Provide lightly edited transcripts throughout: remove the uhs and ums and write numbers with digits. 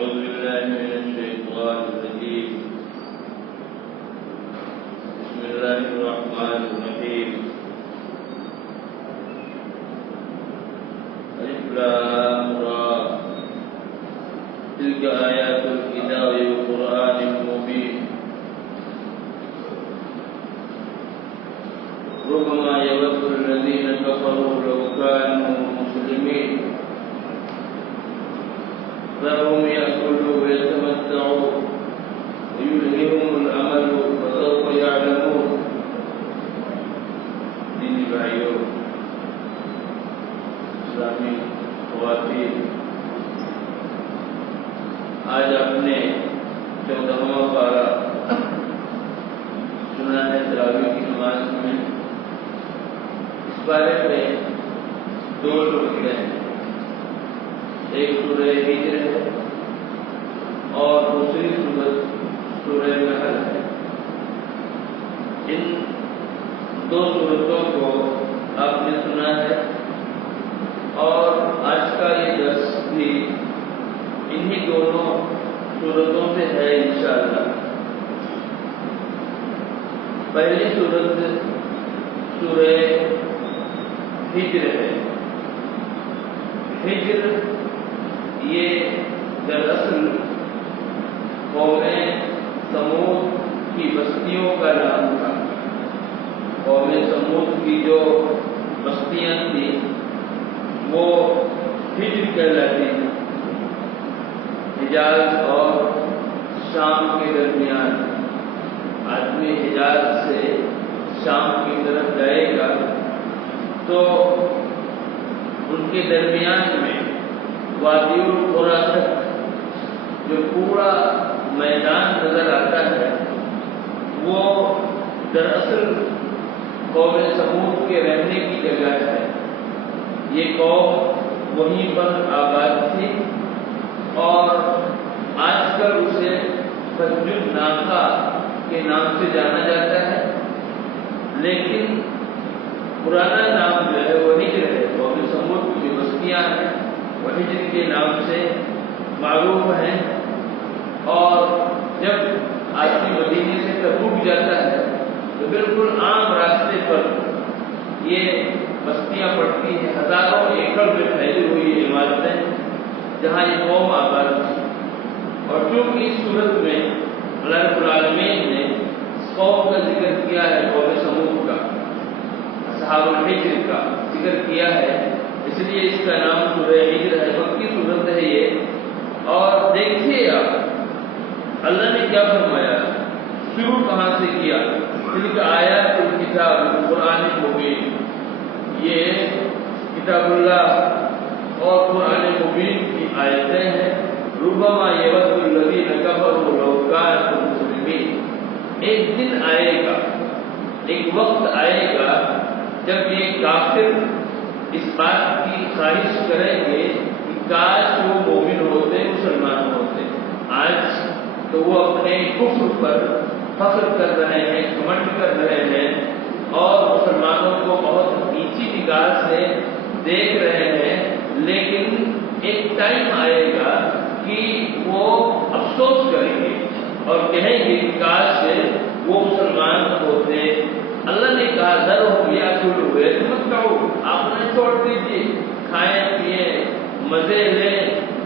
أعوذ بالله من الشيطان الرجيم. بسم الله الرحمن الرحيم. ألف لام را تلك آيات الكتاب وقرآن مبين. ربما يود الذين كفروا لو كانوا مسلمين ذرهم يأكلوا ويتمتعوا ويلههم الأمل فسوف يعلمون. دینی بھائیوں، اسلامی خواتین، آج اپنے 14واں پارہ سنا ہے تراویح کی نماز میں. اس بارے میں دو ٹکڑے ہیں. ایک سورہ ہجر ہے اور دوسری سورہ نحل ہے. ان دو سورتوں کو آپ نے سنا ہے اور آج کا یہ درس بھی انہی دونوں سورتوں سے ہے انشاءاللہ. پہلی سورت سورہ ہجر ہے. ہجر یہ دراصل قوم سمود کی بستیوں کا نام تھا. قوم سمود کی جو بستیاں تھیں وہ ہجر کہلاتی ہیں. حجاز اور شام کے درمیان آدمی حجاز سے شام کی طرف جائے گا تو ان کے درمیان میں وادی القرا تک جو پورا میدان نظر آتا ہے وہ دراصل قوم سمود کے رہنے کی جگہ ہے. یہ قوم وہیں پر آباد تھی اور آج کل اسے فج الناقہ کے نام سے جانا جاتا ہے، لیکن پرانا نام جو ہے وہ ہجر ہے. قوم سمود کی جو بستیاں ہیں وہ ہجر کے نام سے معروف ہیں. اور جب آدمی مدینے سے تبوک جاتا ہے تو بالکل عام راستے پر یہ بستیاں پڑتی ہیں. ہزاروں ایکڑ میں پھیلی ہوئی عمارتیں جہاں یہ قوم آباد تھی. اور چونکہ اس صورت میں اللہ رب العالمین نے اس قوم کا ذکر کیا ہے، قوم سمود کا، اصحاب الحجر کا ذکر کیا ہے، اس لیے اس کا نام سورہ ہجر ہے. مکی صورت ہے یہ. اور دیکھیے آپ اللہ نے کیا فرمایا، شروع کہاں سے کیا. تلک آیات الکتاب قرآن مبین. یہ کتاب اللہ اور قرآن مبین کی آیتیں ہیں. ربما یود الذین کفروا لو کانوا مسلمین. ایک دن آئے گا، ایک وقت آئے گا جب یہ کافر اس بات کی خواہش کریں گے کہ کاش وہ مومن ہوتے، مسلمان ہوتے. آج تو وہ اپنے کفر پر فخر کر رہے ہیں، گھمنڈ کر رہے ہیں اور مسلمانوں کو بہت نیچی نگاہ سے دیکھ رہے ہیں. لیکن ایک ٹائم آئے گا کہ وہ افسوس کریں گے اور کہیں گے کہ کاش وہ مسلمان ہوتے. اللہ نے کہا ذر ہو یا چھوڑ ہوئے مت کہو، آپ نے چھوڑ دیجیے، کھائیں پیئیں، مزے لیں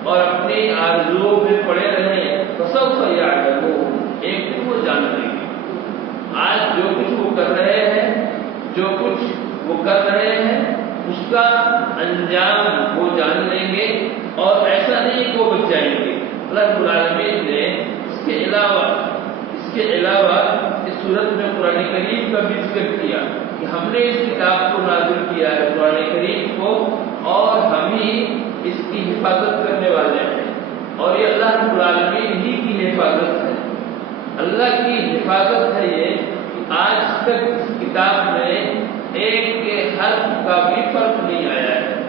اور اپنی آرزوؤں میں پڑے رہیں. فسوف یعلمون. ایک دن وہ جان لیں گے. آج جو کچھ وہ کر رہے ہیں، جو کچھ وہ کر رہے ہیں، اس کا انجام وہ جان لیں گے اور ایسا نہیں کہ وہ بچ جائیں گے. اللہ رب العالمین نے اس کے علاوہ اس صورت میں قرآن کریم کا بھی ذکر کیا کہ ہم نے اس کتاب کو نازل کیا ہے، قرآن کریم کو، اور ہم ہی اس کی حفاظت کرنے والے ہیں. اور یہ اللہ رب العالمین ہی کی حفاظت ہے. اللہ کی حفاظت ہے یہ کہ آج تک اس کتاب میں ایک حرف کا بھی فرق نہیں آیا ہے،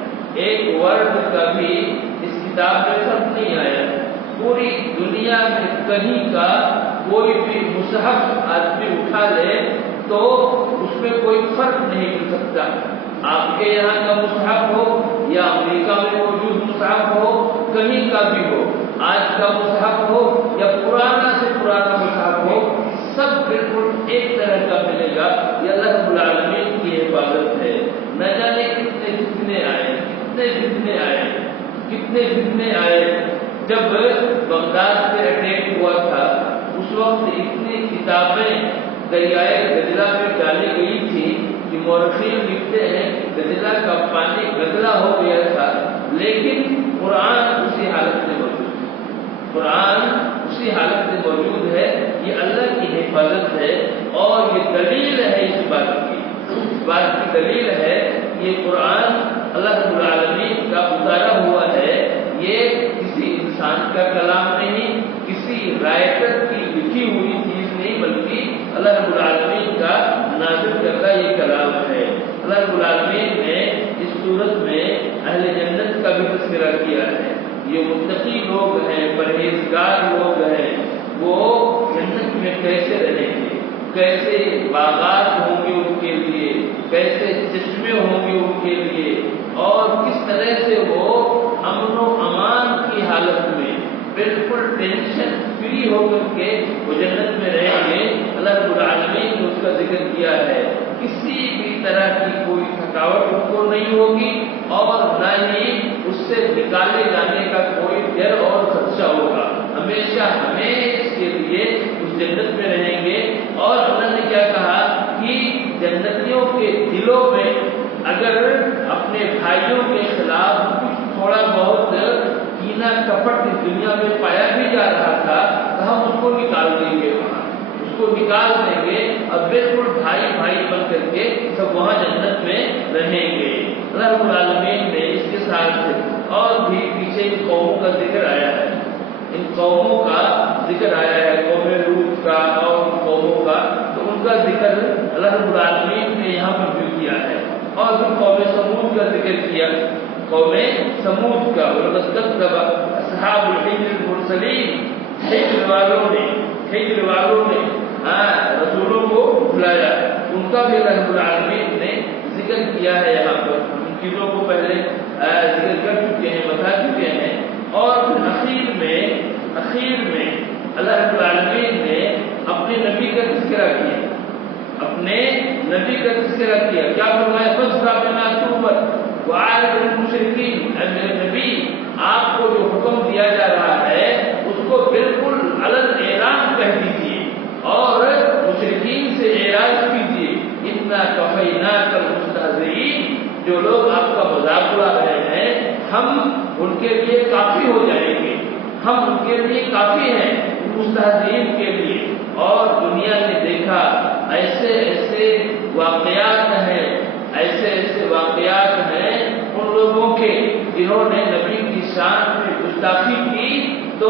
ایک ورڈ کا بھی اس کتاب میں فرق نہیں آیا ہے. پوری دنیا میں کہیں کا کوئی بھی مصحف آدمی اٹھا لے تو اس میں کوئی فرق نہیں مل سکتا. آپ کے یہاں کا مصحف ہو یا امریکہ میں موجود مصحف ہو، کہیں کا بھی ہو، آج کا مصحف ہو یا پرانا سے پرانا مصحف ہو، سب بالکل ایک طرح کا ملے گا۔ یہ اللہ رب العالمین کی حفاظت ہے۔ نہ جانے کتنے فتنے آئے، کتنے فتنے آئے۔ جب بغداد پہ اٹیک ہوا تھا اس وقت اتنی کتابیں دریائے گجرا میں ڈالی گئی تھی کہ مورخین لکھتے ہیں گجرا کا پانی گدلا ہو گیا تھا، لیکن قرآن اسی حالت میں موجود ہے۔ قرآن اسی حالت میں موجود ہے۔ یہ اللہ کی حفاظت ہے اور یہ دلیل ہے اس بات کی دلیل ہے۔ یہ قرآن اللہ رب العالمین کا اتارا ہوا ہے۔ یہ کسی انسان کا کلام نہیں، کسی رائٹر کی لکھی ہوئی چیز نہیں، بلکہ اللہ رب العالمین کا نازل کردہ یہ کلام ہے۔ اللہ رب العالمین نے اس صورت میں اہل جنت کا بھی تذکرہ کیا ہے۔ یہ متقی لوگ ہیں، پرہیزگار لوگ ہیں، وہ جنت میں کیسے رہیں گے، کیسے باغات ہوں گے ان کے لیے، کیسے چشمے ہوں گے ان کے لیے، اور کس طرح سے وہ امن و امان کی حالت میں بالکل ٹینشن فری ہو کر کے وہ جنت میں رہیں گے۔ اللہ رب العالمین نے اس کا ذکر کیا ہے۔ کسی بھی طرح کی کوئی تھکاوٹ ان کو نہیں ہوگی اور نہ ہی اس سے نکالے جانے کا کوئی ڈر اور خدشہ ہوگا۔ ہمیشہ ہمیشہ کے لیے اس جنت میں رہیں گے۔ اور اللہ نے کیا کہا کہ جنتیوں کے دلوں میں اگر اپنے بھائیوں کے خلاف کچھ تھوڑا بہت کینہ کپٹ اس دنیا میں پایا بھی جا رہا تھا تو ہم اس کو نکال دیں گے، وہاں اس کو نکال دیں گے اور بالکل بھائی بھائی بن کر کے سب وہاں جنت میں رہیں گے۔ اللہ رب العالمین نے اس کے ساتھ اور بھی پیچھے ان قوموں کا ذکر آیا ہے، ان قوموں کا ذکر آیا ہے، قوم لوط کا اور قوموں کا، تو ان کا ذکر اللہ رب العالمین نے یہاں پر بھی کیا ہے۔ اور پھر قوم سمود کا ذکر کیا، قوم سمود کا، وَلَقَدْ كَذَّبَ أَصْحَابُ الْحِجْرِ الْمُرْسَلِينَ، حجر والوں نے رسولوں کو بلایا، ان کا بھی اللہ رب العالمین نے ذکر کیا ہے یہاں پر۔ ان چیزوں کو پہلے ذکر کر چکے ہیں، بتا چکے ہیں۔ اور پھر اخیر میں اللہ رب العالمین نے اپنے نبی کا تذکرہ کیا، کیا فرمایا؟ فَاسْتَقِمْ بِمَا تُؤْمَرُ وَأَعْرِضْ عَنِ الْمُشْرِكِينَ۔ اے میرے نبی، آپ کو جو حکم دیا جا رہا ہے اس کو بالکل علی اعلان کہہ دیجیے اور مشرکین سے اعراض کیجیے۔ اِنَّا كَفَيْنَاكَ الْمُسْتَهْزِئِينَ، جو لوگ آپ کا مذاق اڑا رہے ہیں ہم ان کے لیے کافی ہو جائیں گے، ہم ان کے لیے کافی ہیں، مستہزئین کے لیے۔ اور دنیا نے دیکھا ایسے واقعات ہیں ان لوگوں کے جنہوں نے نبی کی شان میں گستاخی کی، تو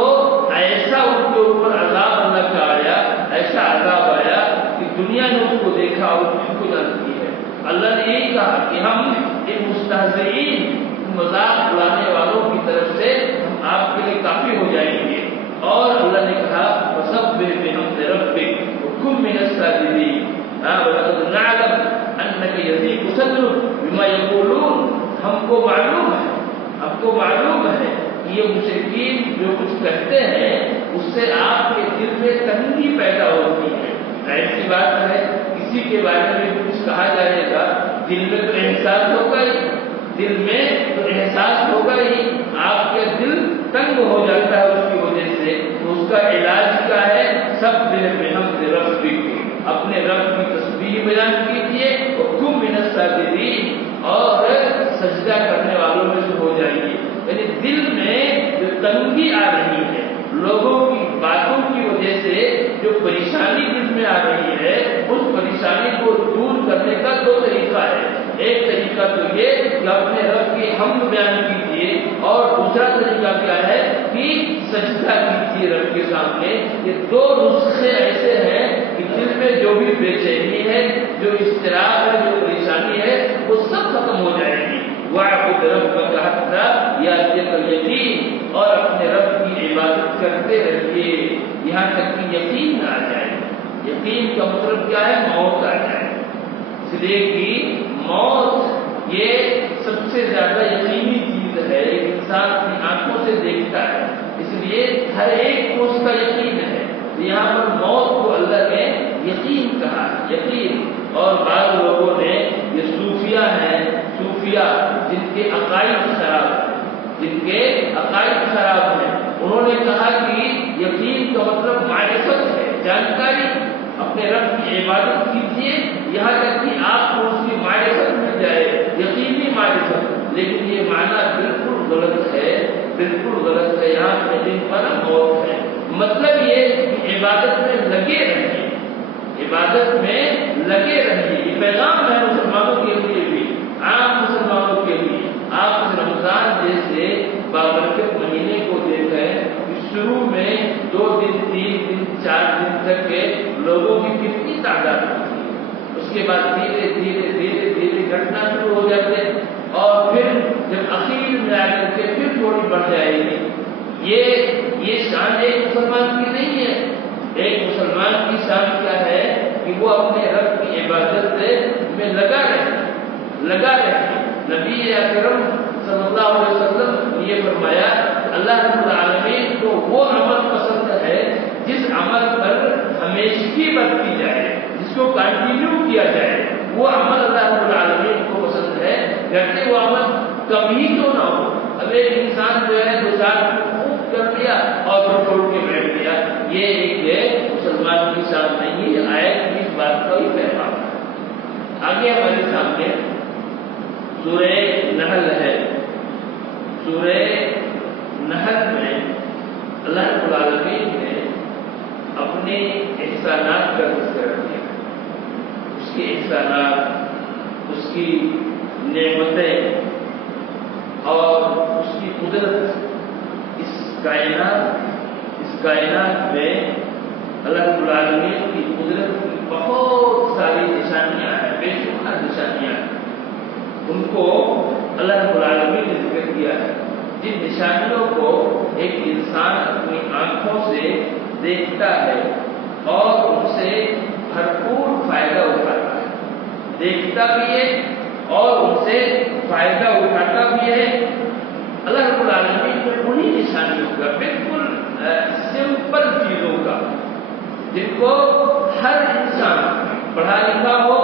ایسا ان کے اوپر عذاب اللہ کا آیا، ایسا عذاب آیا کہ دنیا نے اس کو دیکھا اور اس کو جانتی ہے۔ اللہ نے یہی کہا کہ ہم ان مستہزئین، مذاق اڑانے والوں کی طرف سے ہم آپ کے لیے کافی ہو جائیں گے۔ اور اللہ نے کہا فَسَبِّحْ بِحَمْدِ رَبِّكَ وَكُن مِّنَ السَّاجِدِينَ وَلَقَدْ نَعْلَمُ أَنَّكَ يَضِيقُ صَدْرُكَ بِمَا يَقُولُونَ۔ ہم کو معلوم ہے کہ یہ مشرکین جو کچھ کہتے ہیں اس سے آپ کے دل میں تنگی پیدا ہوتی ہے۔ ایسی بات ہے کسی کے بارے میں کچھ کہا جائے گا، دل میں تو احساس ہوگا ہی، آپ کے دل تنگ ہو جاتا ہے اس کی وجہ سے۔ تو اس کا علاج کیا ہے؟ سبح بحمد ربک، اپنے رب کی تسبیح بیان کیجیے، وکن من الساجدین، اور سجدہ کرنے والوں میں سے ہو جائیے۔ یعنی دل میں جو تنگی آ رہی ہے، لوگوں کی باتوں کی وجہ سے جو پریشانی دل میں آ رہی ہے، اس پریشانی کو دور کرنے کا دو طریقہ ہے۔ ایک طریقہ تو یہ کہ اپنے رب کی حمد بیان کیجیے، اور دوسرا طریقہ کیا ہے کہ سجدہ کیجیے رب کے سامنے۔ یہ دو نسخے ایسے ہیں کہ دل میں جو بھی بے چینی ہے، جو اضطراب ہے، جو پریشانی ہے، وہ سب ختم ہو جائے گی۔ وَاعْبُدْ رَبَّكَ حَتَّىٰ يَأْتِيَكَ الْيَقِينُ، اور اپنے رب کی عبادت کرتے رہیے یہاں تک کہ یقین آ جائے۔ یقین کا مطلب کیا ہے؟ موت آ جائے۔ اس لیے کہ موت یہ سب سے زیادہ یقینی چیز ہے، ایک انسان اپنی آنکھوں سے دیکھتا ہے، اس لیے ہر ایک کو اس کا یقین ہے. یہاں پر موت کو اللہ نے یقین کہا، یقین. اور بعض لوگوں نے یہ صوفیہ ہیں، صوفیہ جن کے عقائد خراب ہیں، جن کے عقائد خراب ہیں، انہوں نے کہا کہ یقین کا مطلب معرفت ہے، جانکاری. اپنے رب کی عبادت کیجیے یہاں تک کہ آپ کو اس کی معرفت مل جائے، یقینی معرفت. لیکن یہ معنی بالکل غلط ہے، بالکل غلط ہے. یہاں پہ دن پر موت ہے. مطلب یہ کہ عبادت میں لگے رہیے، عبادت میں لگے رہیے. یہ پیغام ہے مسلمانوں کے لیے بھی، عام مسلمانوں کے لیے. آپ رمضان جیسے بابرکت مہینے کو دیکھیں، شروع میں 2 دن 3 دن 4 دن تک کے لوگوں کی کتنی تعداد ہوتی ہے. اس کے بعد دھیرے دھیرے دھیرے دھیرے گھٹنا شروع ہو جاتے ہیں، اور پھر جب اخیر میں آ کر کے پھر تھوڑی بڑھ جائے گی. یہ شان ایک مسلمان کی نہیں ہے. ایک مسلمان کی شان کیا ہے کہ وہ اپنے رب کی عبادت میں لگا رہے. نبی اکرم صلی اللہ علیہ وسلم نے یہ فرمایا اللہ رب العالمین کو وہ عمل پسند ہے جس عمل پر ہمیشگی برتی جائے، جس کو کنٹینیو کیا جائے. وہ عمل اللہ رب العالمین کو پسند ہے، گرچہ وہ عمل کبھی تو نہ ہو. اب ایک انسان جو ہے 2 سال خوب کر لیا اور پھر چھوڑ کے بیٹھ گیا، یہ ایک مسلمان کی شان نہیں ہے. یہ آیت کی اس بات کا ہی پیغام ہے. آگے ہمارے سامنے سورہ نحل ہے. سورہ نحل میں اللہ رب العالمین نے اپنے احسانات کا تذکرہ کیا. اس کے احسانات، اس کی نعمتیں اور اس کی قدرت. اس کائنات میں اللہ رب العالمین کی قدرت کی بہت ساری نشانیاں ہیں، بے شمار نشانیاں ہیں. ان کو اللہ رب العالمین نے ذکر کیا ہے. جن نشانیوں کو ایک انسان اپنی آنکھوں سے دیکھتا ہے اور ان سے بھرپور فائدہ اٹھاتا ہے، دیکھتا بھی ہے اور ان سے فائدہ اٹھاتا بھی ہے. اللہ رب العالمین نے انہی نشانیوں کا، بالکل سمپل چیزوں کا، جن کو ہر انسان پڑھا لکھا ہو،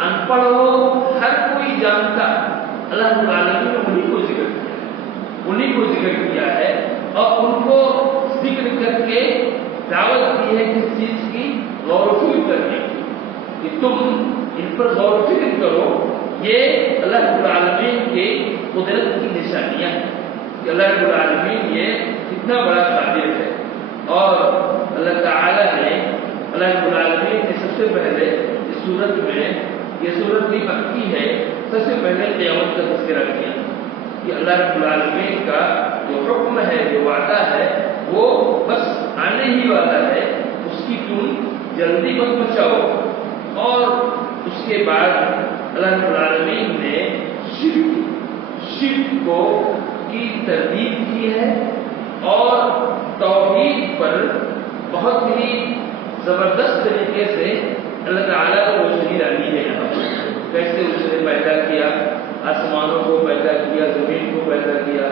ان پڑھ ہو، ہر کوئی جانتا، اللہ رب العالمین نے انہی کو ذکر کیا ہے، انہی کو ذکر کیا ہے. اور ان کو ذکر کر کے دعوت دی ہے کس چیز کی؟ غور و فکر کرنے کی، کہ تم ان پر غور و فکر کرو. یہ اللہ رب العالمین کے قدرت کی نشانیاں ہیں کہ اللہ رب العالمین یہ کتنا بڑا قادر ہے. اور اللہ تعالی نے، اللہ رب العالمین نے سب سے پہلے اس سورت میں، یہ سورت بھی مکی ہے، سب سے پہلے قیامت کا تذکرہ کیا کہ اللہ رب العالمین کا جو حکم ہے، جو وعدہ ہے، وہ بس آنے ہی والا ہے. اس کی تم جلدی مت بچاؤ. اور اس کے بعد اللہ رب العالمین نے شرک کو کی تردید کی ہے اور توحید پر بہت ہی زبردست طریقے سے اللہ تعالیٰ کو روشنی ڈالی ہے. یہاں پر کیسے اس نے پیدا کیا، آسمانوں کو پیدا کیا، زمین کو پیدا کیا،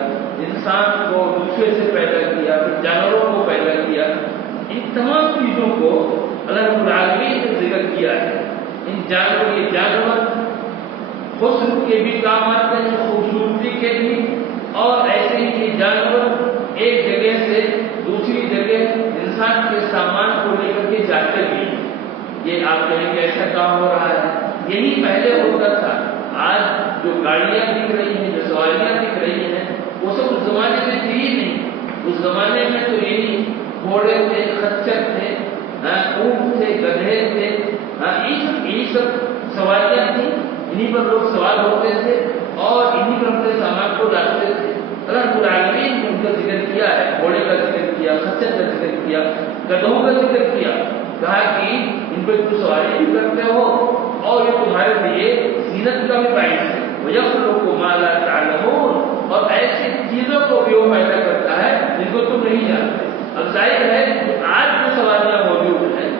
انسان کو نطفے سے پیدا کیا، پھر جانوروں کو پیدا کیا. ان تمام چیزوں کو اللہ رب العالمین نے ذکر کیا ہے. ان جانوروں، یہ جانور حسن کے بھی کام آتے ہیں، خوبصورتی کے بھی، اور ایسے ہی یہ جانور ایک جگہ سے دوسری جگہ انسان کے سامان کو لے کر کے جاتے بھی ہیں. یہ آپ کہیں کہ ایسا کام ہو رہا ہے، یہی پہلے ہوتا تھا. آج جو گاڑیاں دکھ رہی ہیں، جو سواریاں دکھ رہی ہیں، وہ سب اس زمانے میں تھی ہی نہیں. اس زمانے میں تو یہی گھوڑے تھے، خچر تھے، اونٹ تھے، گدھے تھے، یہی سب سواریاں تھیں. انہی پر لوگ سوار ہوتے تھے اور انہی پر اپنے سامان کو لاتے تھے. اللہ رب العالمین نے ان کا ذکر کیا ہے، گھوڑے کا ذکر کیا، خچر کا ذکر کیا، گدھوں کا ذکر کیا. کہا کہ ان پہ تم سواری بھی کرتے ہو اور یہ تمہارے لیے زینت کا بھی باعث ہے. وَيَخْلُقُ مَا لَا تَعْلَمُونَ، اور ایسی چیزوں کو بھی وہ پیدا کرتا ہے جن کو تم نہیں جانتے. اب ظاہر ہے کہ آج جو سواریاں موجود ہیں،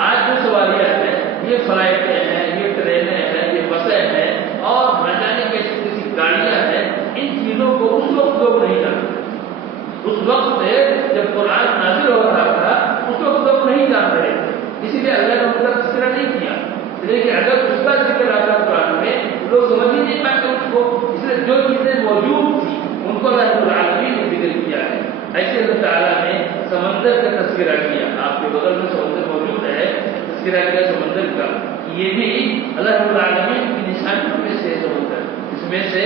آج جو سواریاں ہیں، یہ فلائٹیں ہیں، یہ ٹرینیں ہیں، یہ بسیں ہیں، اور نہ جانے کیسی کیسی گاڑیاں ہیں. ان چیزوں کو اس وقت لوگ نہیں جانتے. اس وقت جب قرآن نازل ہو رہا تھا اس وقت لوگ نہیں جان رہے تھے، اسی لیے اللہ نے ان کا تذکرہ نہیں کیا. لیکن اگر اس کا ذکر آتا قرآن میں لوگ سمجھ ہی نہیں پاتے اس کو، اس لیے جو چیزیں موجود تھیں ان کو اللہ رب العالمین نے ذکر کیا ہے. ایسے اللہ تعالیٰ نے سمندر کا تذکرہ کیا، آپ کے بغل میں سمندر موجود ہے، تذکرہ کیا سمندر کا. یہ بھی اللہ رب العالمین کی نشانیوں میں سے سمندر، اس میں سے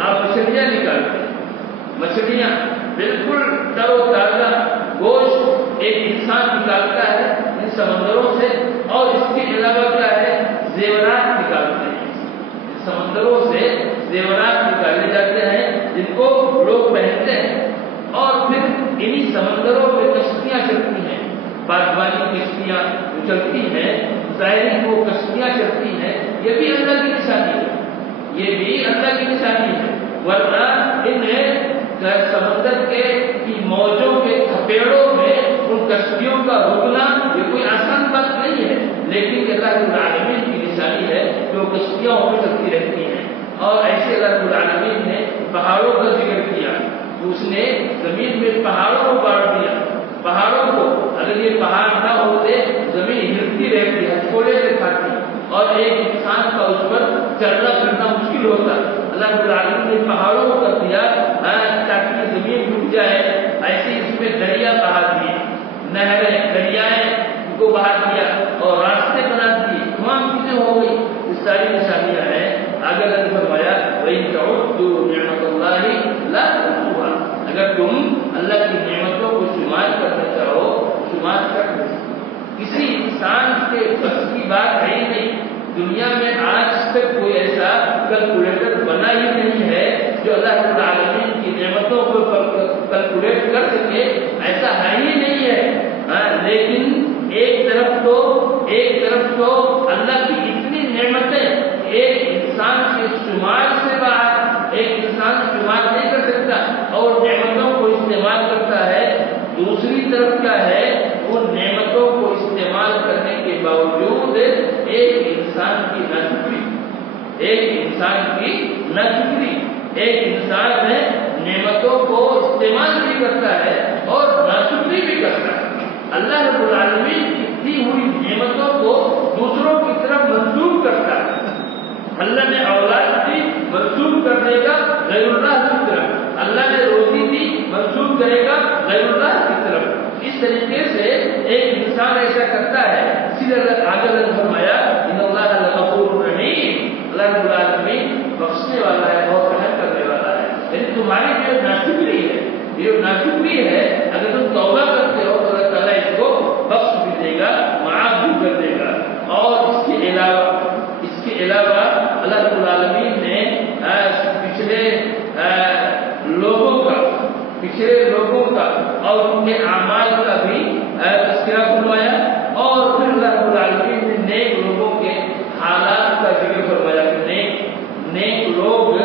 آپ مچھلیاں نکالتے ہیں. مچھلیاں بالکل تر و تازہ گوشت ایک انسان نکالتا ہے ان سمندروں سے، اور اس کے علاوہ کیا ہے زیورات نکالتے ہیں. سمندروں سے زیورات نکالے جاتے ہیں جن کو لوگ پہنتے ہیں، اور پھر انہی سمندروں میں کشتیاں چلتی ہیں، باغبانی کشتیاں چلتی ہیں، ظاہری وہ کشتیاں چلتی ہیں. یہ بھی اللہ کی نشانی ہے، یہ بھی اللہ کی نشانی ہے. ورنہ انہیں سمندر کے موجوں کے تھپیڑوں میں ان کشتیوں کا رکنا یہ کوئی آسان بات نہیں ہے، لیکن اللہ رب العالمین کی نشانی ہے جو کشتیاں میں چلتی رہتی ہیں. اور ایسے اللہ رب العالمین نے پہاڑوں کا ذکر کیا، اس نے زمین میں پہاڑوں کو بانٹ دیا. پہاڑوں کو اگر یہ پہاڑ نہ ہوتے زمین ہلتی رہتی، ہتھوڑے سے کھاتی، اور ایک انسان کا اس پر چلنا پھرنا مشکل ہوتا. اللہ رب العالمین نے پہاڑوں کو کر دیا تاکہ زمین رک جائے. ایسے اس میں دریا بہا دیے، نہریں دریائیں کو بہا دیا اور راستے بنا دیے، تمام چیزیں ہو گئی. یہ ساری نشانیاں ہیں. آگے اللہ نے فرمایا وَإِن تَعُدُّوا نِعْمَتَ اللَّهِ لَا تُحْصُوهَا، اگر تم اللہ کی نعمتوں کو شمار کرنا چاہو شمار کر نہیں سکتے. کسی انسان کے بس کی بات ہے ہی نہیں. دنیا میں آج تک کوئی ایسا کیلکولیٹر بنا ہی نہیں ہے جو اللہ رب العالمین کی نعمتوں کو کیلکولیٹ کر سکے، ایسا ہے ہی نہیں ہے. لیکن ایک طرف تو اللہ کی اتنی نعمتیں ایک انسان کے شمار سے باہر، ایک انسان شمار نہیں کر سکتا اور نعمتوں کو استعمال کرتا ہے. دوسری طرف کیا ہے وہ نعمتوں کو استعمال کرنے کے باوجود ایک انسان کی ناشکری، ایک انسان ہے نعمتوں کو استعمال بھی کرتا ہے اور ناشکری بھی کرتا ہے. اللہ رب العالمین کی دی ہوئی نعمتوں کو دوسروں کی طرف منسوب کرتا ہے. اللہ نے اولاد دی منسوب کر دے گا غیر اللہ کی طرف، اللہ نے روزی دی منسوب کرے گا غیر اللہ کی طرف. اس طریقے سے ایک انسان ایسا کرتا ہے. اسی لیے آگے نے فرمایا ان اللہ لغفور رحیم، اللہ رب العالمین بخشنے والا ہے، بہت رحم کرنے والا ہے. یعنی تمہاری جو ناشکری ہے، یہ ناشکری ہے، اگر تم توبہ کرتے ہو تو اللہ تعالیٰ اس کو بخش بھی دے گا، معاف بھی کر دے گا. اور اس کے علاوہ اللہ رب العالمین نے پچھلے لوگوں کا اور ان کے اعمال کا بھی تذکرہ فرمایا. اور پھر اللہ رب العالمین نے نیک لوگوں کے حالات کا ذکر فرمایا کہ نیک لوگ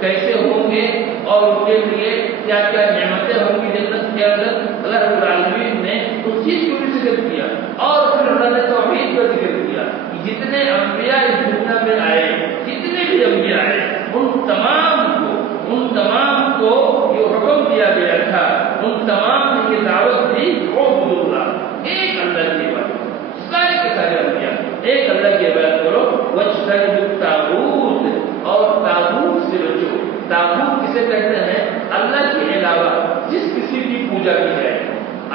کیسے ہوں گے اور ان کے لیے کیا کیا نعمتیں ہوں گی جنت کے اندر. اللہ رب العالمین نے اس چیز کو بھی ذکر کیا. اور پھر اللہ نے توحید کا ذکر کیا. جتنے انبیاء اس دنیا میں آئے، جتنے بھی انبیاء آئے، ان تمام کو یہ حکم دیا گیا تھا، ان تمام نے یہ دعوت دی عبد اللہ، ایک اللہ کی عبادت. سارے کے سارے انبیاء ایک اللہ کی عبادت کرو. واجتنبوا الطاغوت، اور طاغوت سے بچو. طاغوت کسے کہتے ہیں؟ اللہ کے علاوہ جس کسی کی پوجا کی جائے،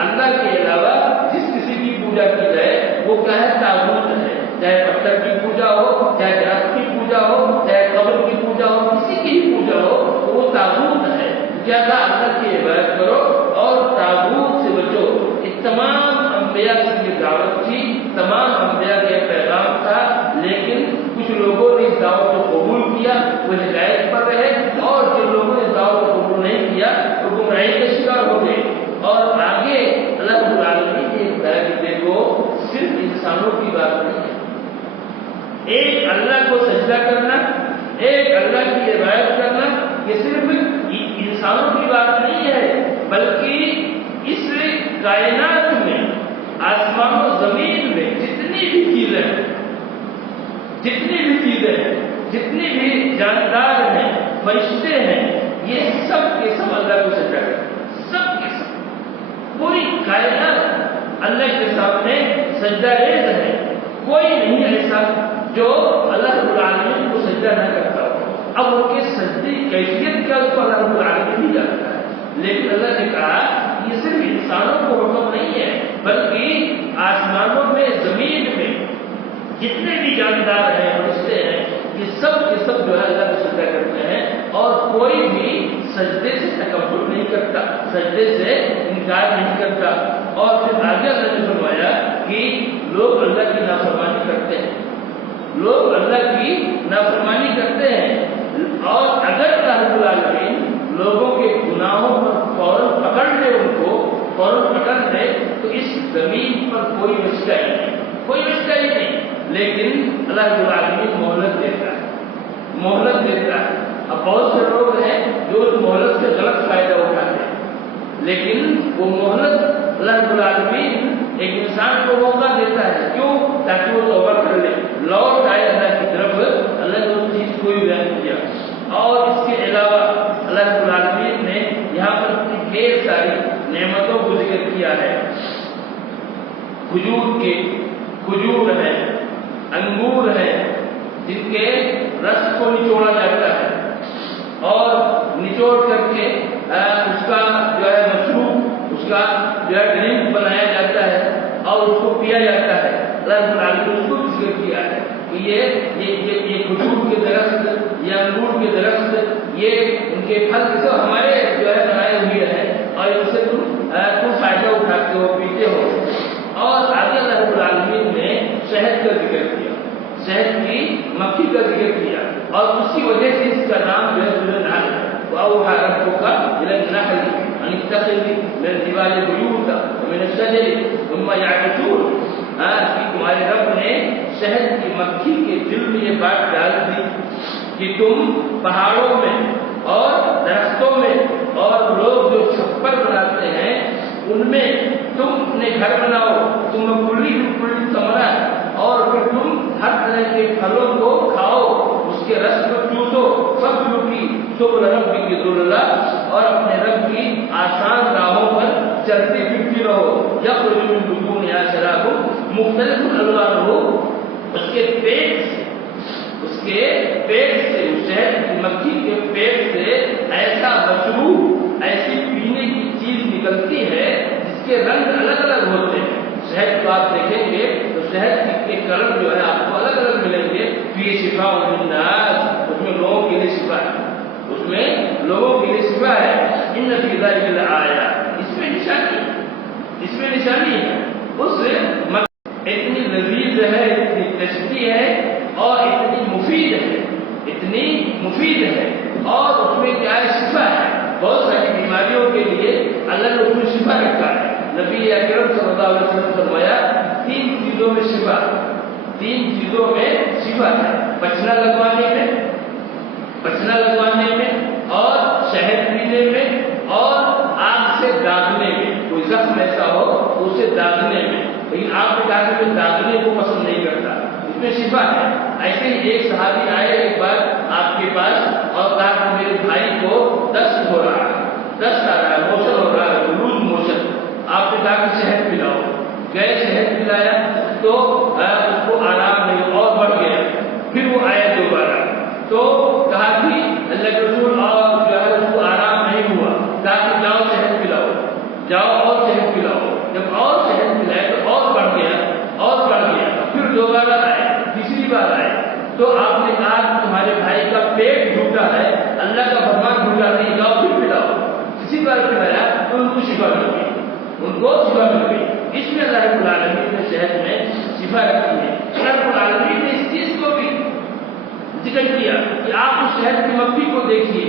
اللہ کے علاوہ جس کسی کی پوجا کی جائے وہ کیا ہے؟ طاغوت ہے. چاہے پتھر کی پوجا ہو، چاہے درخت کی پوجا ہو، چاہے قبر کی پوجا ہو، کسی کی ہی پوجا ہو، وہ طاغوت ہے. کیا تھا؟ اللہ کی عبادت کرو اور طاغوت سے بچو. یہ تمام انبیاء کی یہ دعوت تھی، تمام انبیاء کا پیغام تھا. لیکن کچھ لوگوں نے اس دعوت کو قبول کیا، وہ ہدایت پر رہے، اور جن لوگوں نے اس دعوت کو قبول نہیں کیا وہ گمراہی کا شکار ہو گئے. اور آگے اللہ رب العالمین نے بتایا کہ دیکھو صرف انسانوں کی بات نہیں ہے. ایک اللہ کو سجدہ کرنا، ایک اللہ کی عبادت کرنا، یہ صرف انسانوں کی بات نہیں ہے، بلکہ اس کائنات میں، آسمان و زمین میں جتنی بھی چیزیں، جتنی بھی جاندار ہیں، فرشتے ہیں، یہ سب کے سب اللہ کو سجدہ کرتے ہیں. کائنات اللہ کے سامنے سجدہ ریز ہے، کوئی نہیں ایسا جو اللہ رب العالمین کو سجدہ نہ کرتا ہو۔ اب ان کے سجدے کی کیفیت کیا اس کو اللہ رب العالمین ہی جانتا ہے، لیکن اللہ نے کہا یہ صرف انسانوں کو حکم نہیں ہے، بلکہ آسمانوں میں، زمین میں جتنے بھی جاندار ہیں، فرشتے ہیں، یہ سب کے سب جو ہے اللہ کو سجدہ کرتے ہیں، اور کوئی بھی سجدے سے تکبر نہیں کرتا، سجدے سے انکار نہیں کرتا۔ اور پھر آگے اللہ نے فرمایا کہ لوگ اللہ کی نافرمانی کرتے ہیں، لوگ اللہ کی نافرمانی کرتے ہیں، اور اگر اللہ رب العالمین لوگوں کے گناہوں پر فوراً پکڑ لے، ان کو فوراً پکڑ لے، تو اس زمین پر کوئی بچتا ہی نہیں، کوئی بچتا ہی نہیں۔ لیکن اللہ رب العالمین مہلت دیتا ہے، مہلت دیتا ہے۔ اب بہت سے لوگ ہیں جو اس مہلت سے غلط فائدہ اٹھاتے ہیں، لیکن وہ مہلت اللہ رب العالمین ایک انسان کو موقع دیتا ہے، کیوں؟ تاکہ وہ توبہ کر لے، لوٹ آئے اللہ کی طرف۔ اللہ نے اس چیز کو بیان کیا۔ اور اس کے علاوہ اللہ رب العالمین نے یہاں پر اپنی ڈھیر ساری نعمتوں کو ذکر کیا ہے۔ کھجور ہے، انگور ہے، جن کے رس کو نچوڑا جاتا ہے، اور نچوڑ کر کے اس کا جو ہے مشروب، اس کا جو ہے ڈرنک بنایا جاتا ہے اور اس کو پیا جاتا ہے۔ اللہ رب العالمین نے اس کو ذکر کیا ہے کہ یہ کھجور کے درخت، یہ انگور کے درخت، یہ ان کے پھل سے ہمارے جو ہے بنائے ہوئے ہیں، اور ان سے تم فائدہ اٹھاتے ہو، پیتے ہو۔ اور آگے اللہ رب العالمین نے شہد کا ذکر کیا، شہد کی مکھی کا ذکر کیا، اور اسی وجہ سے اس کا نام جو ہے سورۃ النحل ہے۔ وَأَوْحَىٰ رَبُّكَ إِلَى النَّحْلِ أَنِ اتَّخِذِي مِنَ الْجِبَالِ بُيُوتًا وَمِنَ الشَّجَرِ ثُمَّ يَعْرُجُونَ، کہ تمہارے رب نے شہد کی مکھی کے دل میں یہ بات ڈال دی کہ تم پہاڑوں میں اور درختوں میں اور لوگ جو چھپر بناتے ہیں ان میں تم اپنے گھر بناؤ، تم کلی ثمرہ، اور پھر تم ہر طرح کے پھلوں کو کھاؤ، اس کے رس کو چوسو، سب کی سبل ربک ذللا، اور اپنے رب کی آسان راہوں پر چلتی پھرتی رہو۔ یخرج من بطونہا شراب مختلف الوانہ، اس کے پیٹ سے، اس کے پیٹ سے، شہد کی مکھی کے پیٹ سے ایسا مشروب، ایسی پینے کی چیز نکلتی ہے جس کے رنگ الگ الگ ہوتے ہیں۔ شہد کو آپ دیکھیں گے تو شہد کے کلر جو ہے آپ کو الگ الگ ملیں گے۔ فیہ شفاء للناس، اس میں لوگوں کے لیے شفا ہے، اس میں لوگوں کے لیے شفا ہے۔ ان فی ذلک لآیات، اس میں نشانی ہے، اس میں نشانی ہے۔ اس اتنی لذیذ ہے، اتنی ٹیسٹی ہے، اور اتنی مفید ہے، اتنی مفید ہے، اور اس میں کیا ہے؟ شفا ہے۔ بہت ساری بیماریوں کے لیے اللہ نے اس میں شفا رکھا ہے۔ نبی اکرم صلی اللہ علیہ وسلم نے فرمایا 3 چیزوں میں شفا، 3 چیزوں میں شفا ہے، پچنا لگوانے میں، اور شہد پینے میں، اور آگ سے داغنے میں۔ کوئی زخم ایسا ہو تو اسے داغنے میں، لیکن آپ نے کہا کہ میں داغنے کو پسند نہیں کرتا، اس میں شفا ہے۔ ایسے ہی ایک صحابی آئے ایک بار آپ کے پاس اور کہا کہ میرے بھائی کو دست ہو رہا ہے، دست آ رہا ہے، موشن ہو رہا ہے، لوز موشن۔ آپ نے کہا کہ شہد پلاؤ، گئے شہد پلایا تو اس کو آرام نہیں، اور بڑھ گیا۔ پھر وہ آیا دوبارہ تو کہا کہ اللہ کے رسول، اور جو ہے اس کو آرام نہیں ہوا، کہا کہ جاؤ شہد پلاؤ، جاؤ اور شہد پلاؤ۔ جب اور شہد پلایا تو اور بڑھ گیا، اور بڑھ گیا۔ پھر دوبارہ آئے، تیسری بار آئے تو آپ نے کہا کہ تمہارے بھائی کا پیٹ جھوٹا ہے، اللہ کا فرمان جھوٹا نہیں، جاؤ پھر پلاؤ۔ کسی بار پلایا تو ان کو شفا مل گئی، ان کو شفا مل گئی۔ اس میں اللہ رب العالمین نے شہد میں شفا رکھی ہے۔ اللہ رب العالمین نے اس چیز کو بھی ذکر کیا کہ آپ اس شہد کی مکھی کو دیکھیے،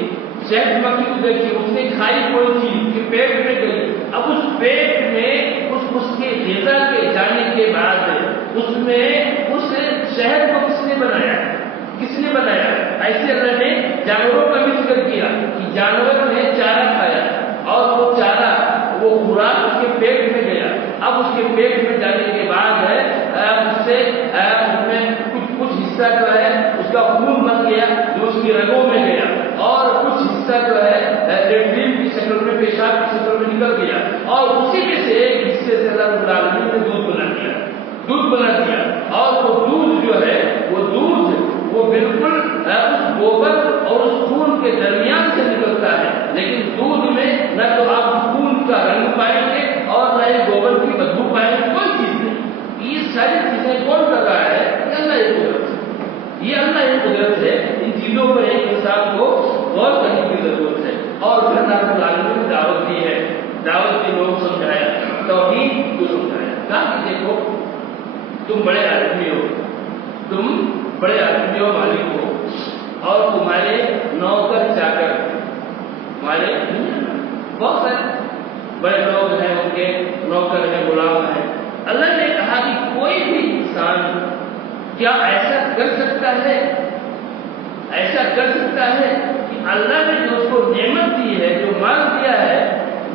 شہد کی مکھی کو دیکھیے، اس نے کھائی کوئی چیز کہ پیٹ میں گئی، اب اس پیٹ میں اس کے غذا کے جانے کے بعد اس میں اس شہد کو کس نے بنایا، کس نے بنایا؟ ایسے اللہ نے جانوروں کا بھی ذکر کیا کہ جانور نے چارہ کھایا، اور وہ چارہ، وہ خوراک اس کے پیٹ میں گیا۔ اب اس کے پیٹ میں جانے کے بعد اس سے اس میں کچھ حصہ جو ہے اس کا خون بن گیا جو اس کی رگوں میں گیا، اور کچھ حصہ جو ہے لیٹرین کی شکل میں، پیشاب کی شکل میں نکل گیا، اور اسی میں سے ایک کون کر رہا ہے؟ یہ اللہ کی قدرت ہے، یہ اللہ کی قدرت ہے۔ ان چیزوں پر ایک انسان کو غور کرنے کی ضرورت ہے۔ اور پھر اللہ رب العالمین نے دعوت دی ہے، دعوت دی، لوگ سمجھایا، توحید کو سمجھایا، کہا کہ دیکھو تم بڑے آدمی ہو، تم بڑے آدمی ہو، مالک ہو، اور تمہارے نوکر چاکر، تمہارے بہت سارے بڑے لوگ ہیں، ان کے نوکر ہیں، غلام ہیں۔ اللہ نے کہا کہ کوئی بھی انسان کیا ایسا کر سکتا ہے، ایسا کر سکتا ہے کہ اللہ نے جو اس کو نعمت دی ہے، جو مال دیا ہے،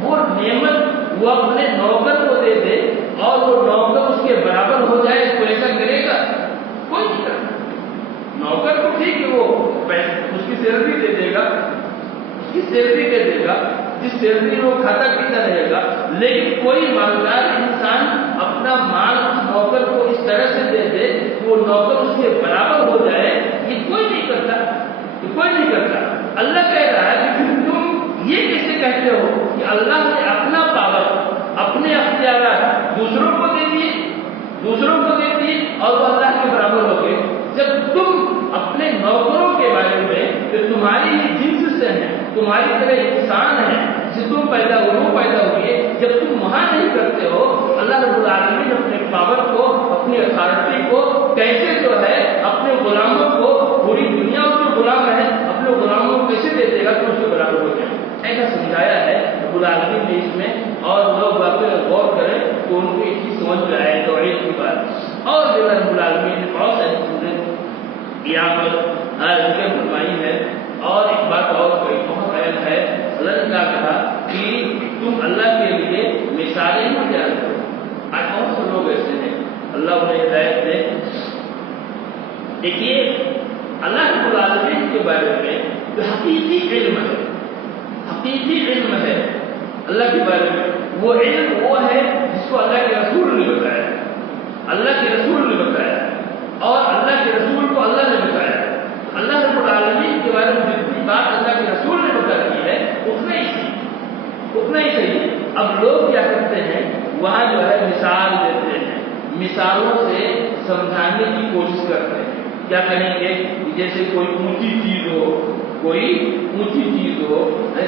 وہ نعمت وہ اپنے نوکر کو دے دے اور وہ نوکر اس کے برابر ہو جائے؟ تو ایسا کرے گا؟ کوئی نہیں کرتا۔ نوکر کو ٹھیک ہے، وہ اس کی سیلری دے دے گا، اس کی سیلری دے دے گا، جس سیلری میں وہ کھاتا پیتا رہے گا، لیکن کوئی مالدار انسان اپنا مال اس نوکر کو اس طرح سے دے دے کہ وہ نوکر اس کے برابر ہو جائے، یہ کوئی نہیں کرتا، یہ کوئی نہیں کرتا۔ اللہ کہہ رہا ہے کہ پھر تم یہ کیسے کہتے ہو کہ اللہ نے اپنا پاور، اپنے اختیارات دوسروں کو دے دیے، دوسروں کو دے دیے اور وہ اللہ کے برابر ہو گئے؟ جب تم اپنے نوکروں کے بارے میں کہ تمہاری ہی جنس سے ہیں، تمہاری طرح انسان ہیں، جس تم پیدا ہوئے، جب تم وہاں نہیں کرتے ہو، اللہ رب العالمین اپنے پاور کو، اپنی اتھارٹی کو کیسے جو ہے اپنے غلاموں کو، پوری دنیا اس کے غلام ہے، اپنے غلاموں کو کیسے دے دے گا کہ اس کے برابر ہو جائے؟ ایسا سمجھایا ہے رب العالمین نے اس میں، اور لوگ واقعی غور کریں تو ان کو ایک چیز سمجھ میں آئے توحید کی بات۔ اور جو رب العالمین نے بہت ساری چیزیں یہاں پر ذکر فرمائی ہے۔ اور ایک بات اور کوئی بہت اہم ہے، اللہ نے کیا کہا کہ تم اللہ کے لیے مثالیں نہ تیار کرو۔ آج بہت سے لوگ ایسے ہیں، اللہ انہیں ہدایت دے۔ دیکھیے اللہ رب العالمین کے بارے میں جو حقیقی علم ہے، حقیقی علم ہے اللہ کے بارے میں، وہ علم وہ ہے جس کو اللہ کے رسول نے بتایا، اللہ کے رسول نے بتایا، اور اللہ کے رسول کو اللہ نے بتایا۔ اللہ رب العالمین کے بارے میں جتنی بات اللہ کے رسول نے بتا دی ہے اتنا ہی صحیح، اتنا ہی صحیح۔ اب لوگ کیا کرتے ہیں، وہاں جو ہے مثال دیتے ہیں، مثالوں سے سمجھانے کی کوشش کرتے ہیں۔ کیا کہیں گے؟ جیسے کوئی اونچی چیز ہو، کوئی اونچی چیز ہو،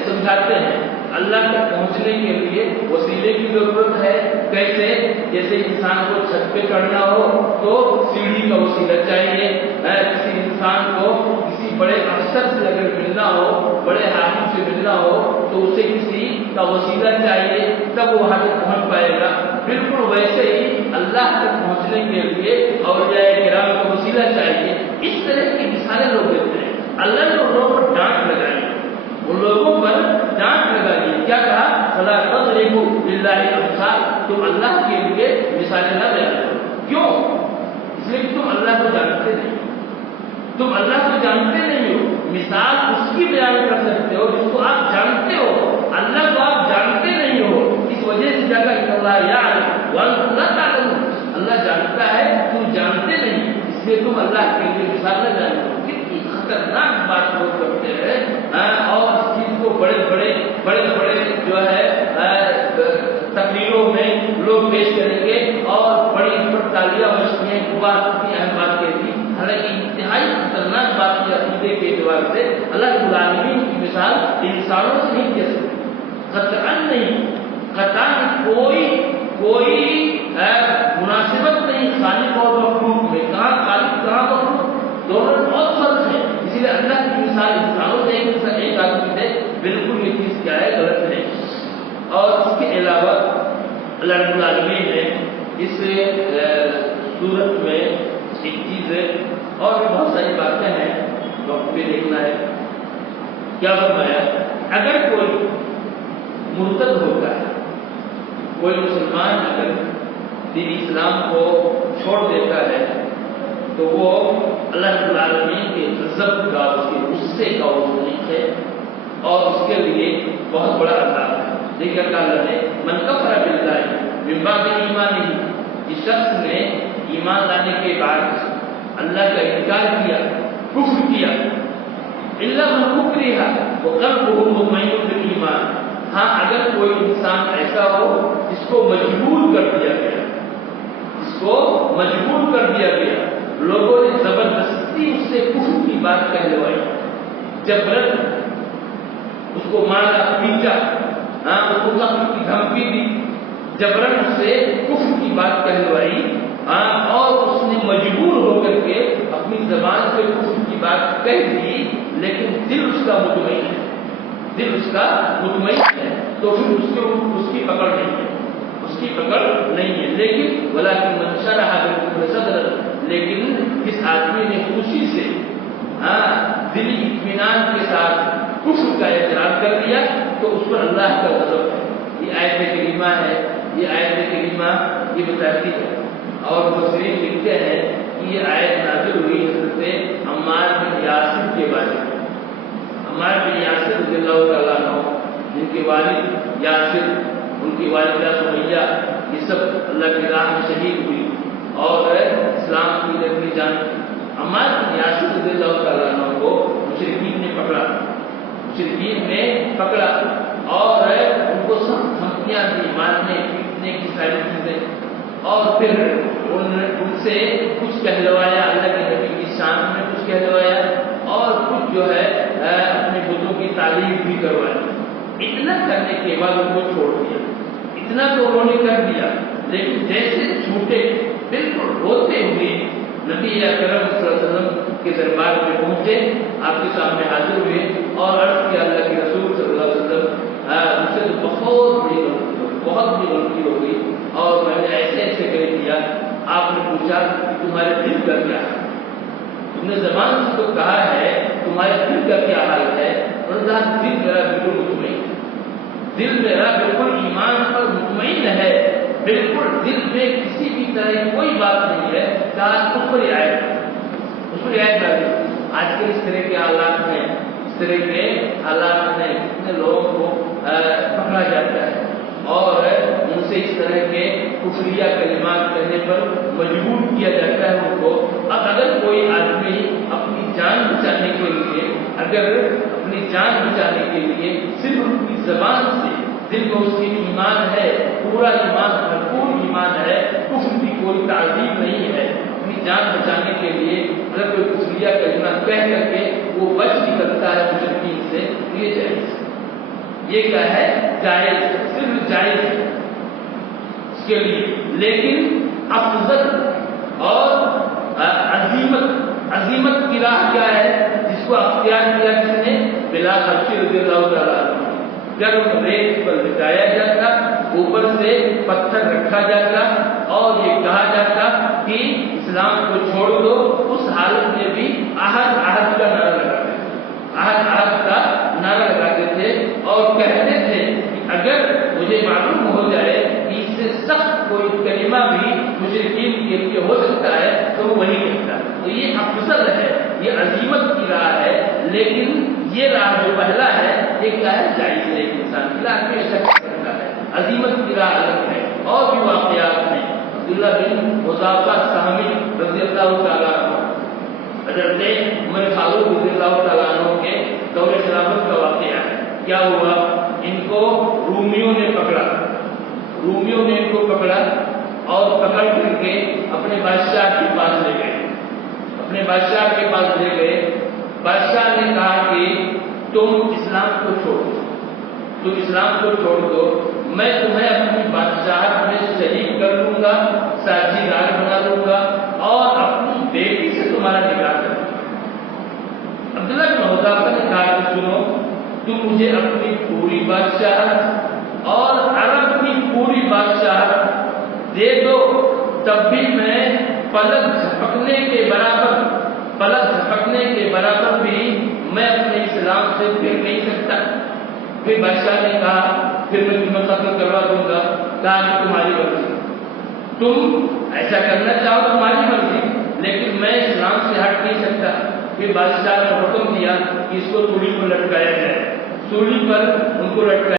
سمجھاتے ہیں اللہ تک پہنچنے کے لیے وسیلے کی ضرورت ہے۔ کیسے؟ جیسے انسان کو چھت پہ چڑھنا ہو تو سیڑھی کا وسیلہ چاہیے، کسی انسان کو کسی بڑے افسر سے اگر ملنا ہو، بڑے حاکم سے ملنا ہو تو اسے کسی کا وسیلہ چاہیے، تب وہ وہاں تک پہنچ پائے گا۔ بالکل ویسے ہی اللہ تک پہنچنے کے لیے اولیاء کرام کا وسیلہ چاہیے۔ اس طرح کی مثالیں لوگ دیتے ہیں۔ اللہ نے ان لوگوں پر ڈانٹ لگائی، ان لوگوں پر ڈانٹ لگائی۔ کیا کہا؟ فلا تضربوا للہ الامثال، تم اللہ کے لیے مثالیں نہ بیان کرو۔ کیوں؟ اس لیے کہ تم اللہ کو جانتے نہیں، تم اللہ کو جانتے نہیں ہو۔ مثال اس کی بیان کر سکتے ہو جس کو آپ جانتے ہو، اللہ کو آپ جانتے نہیں ہو۔ اس وجہ سے کیا کہا؟ اللہ یعلم وانتم لا تعلمون، اللہ جانتا ہے تم جانتے نہیں، اس لیے تم اللہ کے لیے مثال نہ جانتے ہو۔ کتنی خطرناک بات لوگ کرتے ہیں، اور اس چیز کو بڑے بڑے جو ہے تقریروں میں لوگ پیش کریں گے اور بڑی تالیاں بجتی ہیں، بات کی اہم بات کہتی، حالانکہ انتہائی خطرناک بات کی عقیدے کے اعتبار سے اللہ رب العالمین کی مثال انسانوں سے نہیں کہہ سکتے، قطعاً نہیں، قطعاً کوئی مناسبت نہیں خالق اور مخلوق میں۔ کہاں خالق کہاں مخلوق، دونوں میں بہت فرق ہے۔ اسی لیے اللہ کی مثال انسانوں سے ایک آدمی سے بالکل یہ چیز کیا ہے، غلط ہے۔ اور اس کے علاوہ اللہ رب العالمین نے اس صورت میں ایک چیز ہے، اور بھی بہت ساری باتیں ہیں وقت پہ دیکھنا ہے۔ کیا فرمایا؟ اگر کوئی مرتد ہوتا ہے، کوئی مسلمان اگر دین اسلام کو چھوڑ دیتا ہے تو وہ اللہ رب العالمین کے غضب کا، اس کے غصے کا مستحق ہے، اور اس کے لیے بہت بڑا عذاب ہے۔ دیکھیے اللہ نے من کفر باللہ من بعد ایمانہ، جس شخص نے ایمان لانے کے بعد اللہ کا انکار کیا، کفر کیا، الا من اکرہ وقلبہ مطمئن بالایمان، ہاں اگر کوئی انسان ایسا ہو جس کو مجبور کر دیا گیا، جس اس کو مجبور کر دیا گیا، لوگوں نے زبردستی اس سے کفر کی بات کہلوائی، جبرن اس کو مارا پیٹا، اس کو قتل کی دھمکی دی، جبرن اس سے کفر کی بات کہلوائی، اور اس نے مجبور ہو کر کے اپنی زبان سے کفر کی بات کہہ دی، لیکن دل اس کا مطمئن ہے، دل اس کا مطمئن ہے، تو پھر اس کی پکڑ نہیں ہے، اس کی پکڑ نہیں ہے۔ لیکن ولکن من شرح بالکفر صدر، لیکن جس آدمی نے خوشی سے دلی اطمینان کے ساتھ کفر کا اعتراف کر دیا تو اس پر اللہ کا غضب ہے۔ یہ آیت کریمہ ہے، یہ آیت کریمہ یہ بتاتی ہے، اور مفسرین لکھتے ہیں کہ یہ آیت نازل ہوئی حضرت عمار بن یاسر کے بارے میں۔ عمار بن یاسر رضی اللہ تعالیٰ عنہ، جن کے والد یاسر، ان کی والدہ سمیہ، یہ سب اللہ کی راہ میں شہید ہوئی اور اسلام کی لڑکی جان۔ عمار بن یاسر رضی اللہ تعالیٰ عنہ کو مشرکین نے پکڑا اور ان کو سب دھمکیاں دی، مارنے پیٹنے کی ساری چیزیں، اور پھر ان سے کچھ کہلوایا، اللہ کے نبی کی شان میں کچھ کہلوایا، اور کچھ جو ہے اپنے بتوں کی تعریف بھی کروائی۔ اتنا کرنے کے بعد ان کو چھوڑ دیا، اتنا تو انہوں نے کر دیا، لیکن جیسے چھوٹے بالکل روتے ہوئے نبی اکرم صلی اللہ علیہ وسلم کے دربار میں پہنچے، آپ کے سامنے حاضر ہوئے اور عرض کیا اللہ کے رسول صلی اللہ علیہ وسلم مجھ سے تو بہت بڑی غلطی ہو گئی اور میں نے ایسے کر دیا۔ آپ نے پوچھا کہ تمہارے دل کا کیا ہے؟ تم نے زبان سے تو کہا ہے، تمہارے دل کا کیا حال ہے؟ اور کہا دل میرا بالکل مطمئن ہے، دل میرا بالکل ایمان پر مطمئن ہے، بالکل دل میں کسی بھی طرح کی کوئی بات نہیں ہے۔ کہا اس پر رعایت کرے۔ آج کے اس طرح کے حالات میں کتنے لوگوں کو پکڑا جاتا ہے اور ان سے اس طرح کے کفریہ کلمات کہنے پر مجبور کیا جاتا ہے ان کو۔ اب اگر کوئی آدمی اپنی جان بچانے کے لیے صرف اپنی زبان سے، دل میں اس کی ایمان ہے، پورا ایمان، بھرپور ایمان ہے، کفر کی کوئی تعظیم نہیں ہے، اپنی جان بچانے کے لیے اگر کوئی کفریہ کلمہ کہہ کر کے وہ بچ نکلتا ہے مشرکین سے، یہ جائز، یہ کیا ہے؟ جائز، صرف جائز ہے اس کے لیے۔ لیکن افضل اور عظیمت کی راہ کیا ہے جس کو اختیار کیا کس نے؟ بلال حبشی رضی اللہ تعالیٰ عنہ۔ جب ریت پر بچایا جاتا، اوپر سے پتھر رکھا جاتا اور یہ کہا جاتا کہ اسلام کو چھوڑ دو، اس حالت میں بھی عہد کا نعرہ لگاتے تھے اور کہتے تھے کہ اگر مجھے معلوم ہو جائے کہ اس سے سخت کوئی کلمہ بھی مشرکین کے لیے ہو سکتا ہے تو وہ وہی کہتا۔ تو یہ افضل ہے، یہ عظیمت کی راہ ہے، لیکن یہ راہ جو پہلا ہے یہ کیا ہے؟ جائز ہے، انسان کی راہ میں ایسا کرتا ہے۔ عظیمت کی راہ الگ ہے۔ اور بھی واقعات ہیں۔ عبداللہ بن حذافہ سہمی رضی اللہ تعالیٰ عنہ، حضرت عمر فاروق رضی اللہ تعالیٰ عنہ کے دور خلافت کا واقعہ ہے۔ کیا ہوا؟ ان کو رومیوں نے پکڑا اور پکڑ کر کے اپنے بادشاہ کے پاس لے گئے۔ بادشاہ نے کہا کہ تم اسلام کو چھوڑ دو، میں تمہیں اپنی بادشاہت میں شریک کر لوں گا، ساتھی دار بنا لوں گا اور اپنی بیٹی سے تمہارا نکاح کر دوں گا۔ عبداللہ بن حذافہ نے کہا کہ سنو، تم مجھے اپنی پوری بادشاہت اور عرب کی پوری بادشاہت دے دو، تب بھی میں پلک جھپکنے کے برابر بھی میں اپنے اسلام سے پھر نہیں سکتا۔ پھر بادشاہ نے کہا پھر میں تمہیں قتل کروا دوں گا۔ کہا کہ تمہاری مرضی، تم ایسا کرنا چاہو تمہاری مرضی، لیکن میں اسلام سے ہٹ نہیں سکتا۔ پھر بادشاہ نے حکم دیا کہ اس کو سولی پر لٹکایا جائے، سولی پر ان کو لٹکایا